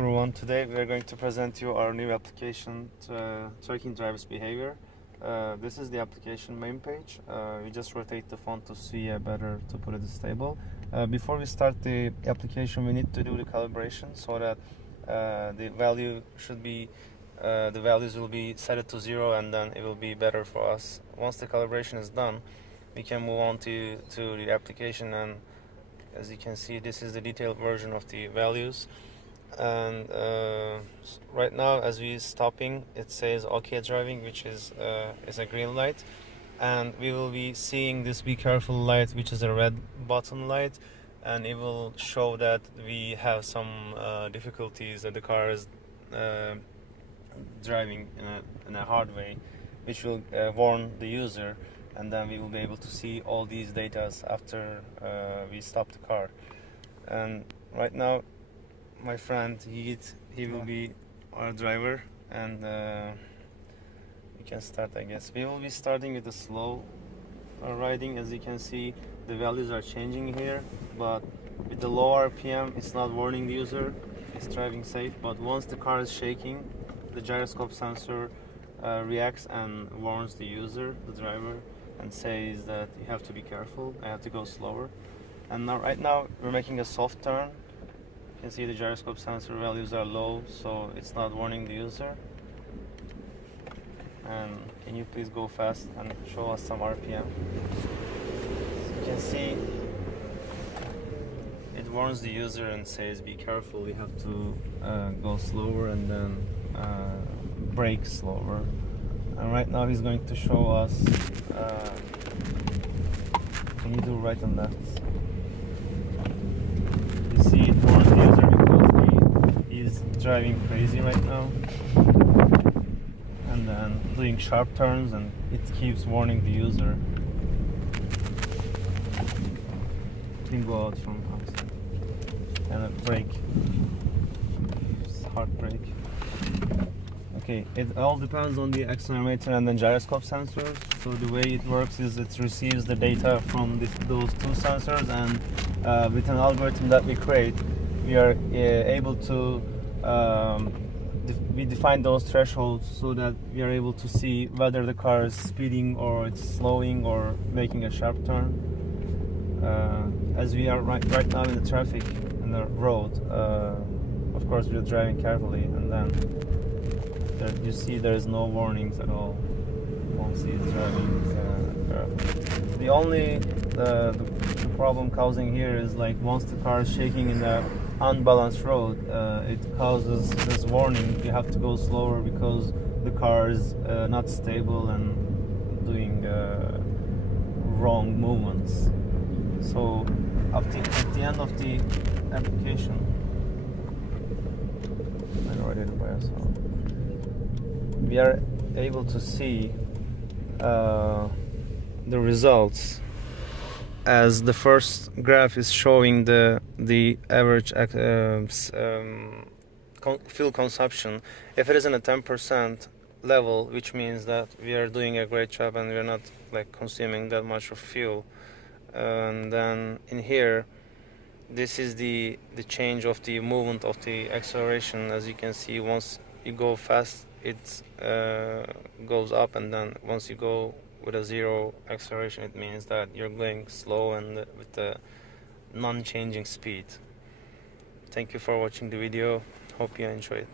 Everyone, today we are going to present you our new application tracking driver's behavior. This is the application main page. We just rotate the font to see better to put it stable. Before we start the application, we need to do the calibration so that the values will be set to 0, and then it will be better for us. Once the calibration is done, we can move on to the application, and as you can see, this is the detailed version of the values. And right now, as we stopping, it says OK driving, which is a green light, and we will be seeing this be careful light, which is a red button light, and it will show that we have some difficulties, that the car is driving in a hard way, which will warn the user, and then we will be able to see all these data after we stop the car. And right now, my friend, he will be our driver, and we can start, I guess. We will be starting with the slow riding. As you can see, the values are changing here, but with the low RPM, it's not warning the user, it's driving safe. But once the car is shaking, the gyroscope sensor reacts and warns the user, the driver, and says that you have to be careful, I have to go slower. And now, right now, we're making a soft turn. You can see the gyroscope sensor values are low, so it's not warning the user. And can you please go fast and show us some RPM? So you can see it warns the user and says be careful, you have to go slower and then brake slower. And right now he's going to show us, can you do right and left? You see it warns the user because he's driving crazy right now, and then doing sharp turns, and it keeps warning the user. You can go out from outside. And a brake. Hard brake. Okay, it all depends on the accelerometer and the gyroscope sensors. So the way it works is it receives the data from those two sensors, and with an algorithm that we create, we are able to we define those thresholds so that we are able to see whether the car is speeding or it's slowing or making a sharp turn. As we are right now in the traffic, in the road, of course we are driving carefully, and then you see there is no warnings at all once he's driving carefully. The only the problem causing here is, like, once the car is shaking in the unbalanced road, it causes this warning, you have to go slower because the car is not stable and doing wrong movements. So at the end of the application, I write it by yourself, we are able to see the results, as the first graph is showing the average fuel consumption. If it is in a 10% level, which means that we are doing a great job and we are not consuming that much of fuel. And then in here, this is the change of the movement of the acceleration. As you can see, once you go fast, it goes up, and then once you go with a 0 acceleration, it means that you're going slow and with a non-changing speed. Thank you for watching the video. Hope you enjoyed.